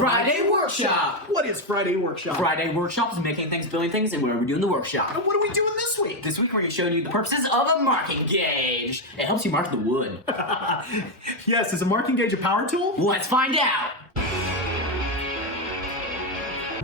Friday Workshop! What is Friday Workshop? Friday Workshop is making things, building things, and what are we doing in the workshop? And what are we doing this week? This week we're going to show you the purposes of a marking gauge. It helps you mark the wood. Yes, is a marking gauge a power tool? Let's find out!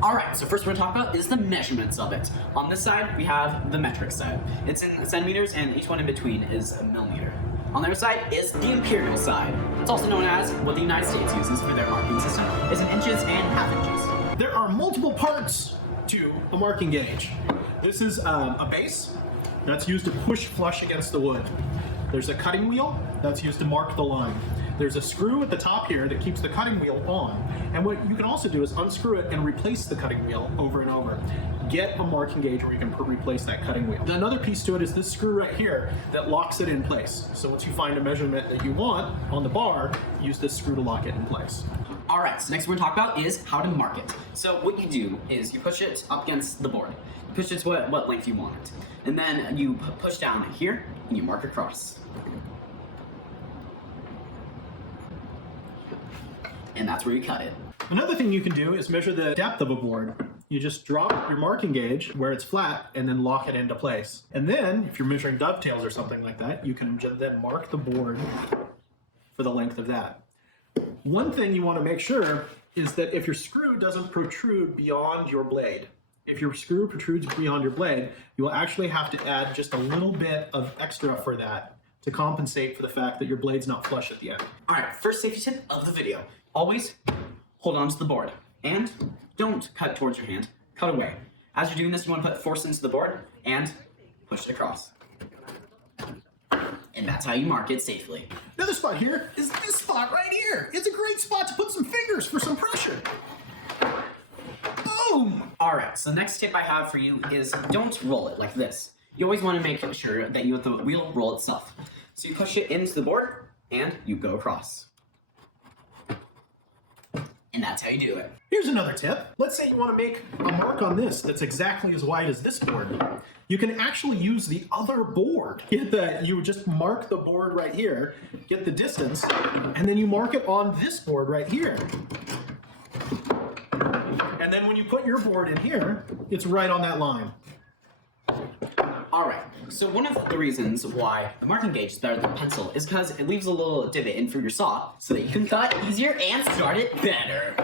Alright, so first we're going to talk about is the measurements of it. On this side, we have the metric side. It's in centimeters, and each one in between is a millimeter. On the other side is the imperial side. It's also known as what the United States uses for their marking system. It's in inches and half inches. There are multiple parts to a marking gauge. This is a base that's used to push flush against the wood. There's a cutting wheel that's used to mark the line. There's a screw at the top here that keeps the cutting wheel on. And what you can also do is unscrew it and replace the cutting wheel over and over. Get a marking gauge where you can replace that cutting wheel. Another piece to it is this screw right here that locks it in place. So once you find a measurement that you want on the bar, use this screw to lock it in place. Alright, so next we're going to talk about is how to mark it. So what you do is you push it up against the board. You push it to what length you want it. And then you push down here and you mark across. And that's where you cut it. Another thing you can do is measure the depth of a board. You just drop your marking gauge where it's flat and then lock it into place. And then, if you're measuring dovetails or something like that, you can then mark the board for the length of that. One thing you want to make sure is that if your screw doesn't protrude beyond your blade, if your screw protrudes beyond your blade, you will actually have to add just a little bit of extra for that to compensate for the fact that your blade's not flush at the end. Alright, first safety tip of the video. Always hold on to the board. And don't cut towards your hand, cut away. As you're doing this, you want to put force into the board and push it across. And that's how you mark it safely. Another spot here is this spot right here. It's a great spot to put some fingers for some pressure. Boom! Alright, so the next tip I have for you is don't roll it like this. You always want to make sure that you let the wheel roll itself. So you push it into the board and you go across. And that's how you do it. Here's another tip. Let's say you want to make a mark on this that's exactly as wide as this board. You can actually use the other board. You just mark the board right here, get the distance, and then you mark it on this board right here. And then when you put your board in here, it's right on that line. Alright, so one of the reasons why the marking gauge is better than a pencil is because it leaves a little divot in for your saw so that you can cut easier and start it better.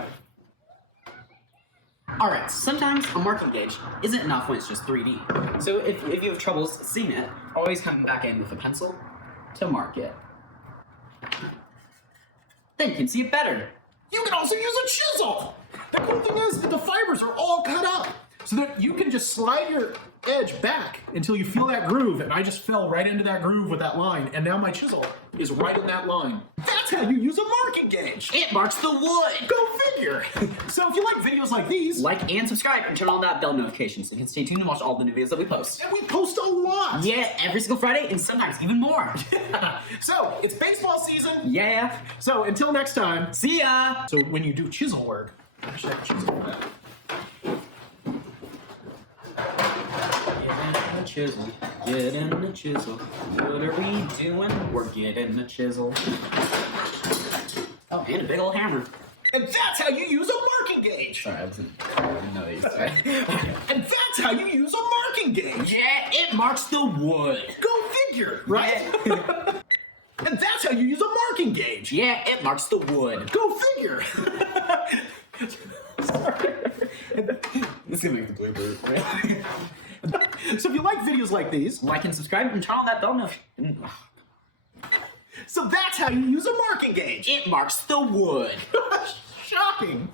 Alright, sometimes a marking gauge isn't enough when it's just 3D. So if you have troubles seeing it, always come back in with a pencil to mark it. Then you can see it better. You can also use a chisel! The cool thing is that the fibers are all cut up so that you can just slide your edge back until you feel that groove, and I just fell right into that groove with that line, and now my chisel is right in that line. That's how you use a marking gauge! It marks the wood! Go figure! So if you like videos like these, like and subscribe and turn on that bell notification so you can stay tuned and watch all the new videos that we post. and we post a lot! Yeah, every single Friday and sometimes even more. So, it's baseball season! Yeah. So, until next time, See ya! so when you do chisel work, I should have a chisel for that. Chisel, get in the chisel. What are we doing? We're getting the chisel. Oh, and a big old hammer. And that's how you use a marking gauge! Sorry, I didn't know that you said. And that's how you use a marking gauge! Yeah, it marks the wood. Go figure, right? Yeah. And that's how you use a marking gauge! Yeah, it marks the wood. Go figure! Sorry. This is gonna make the blooper. So if you like videos like these, Like and subscribe and turn on that bell notification. so that's how you use a marking gauge! It marks the wood. Shocking!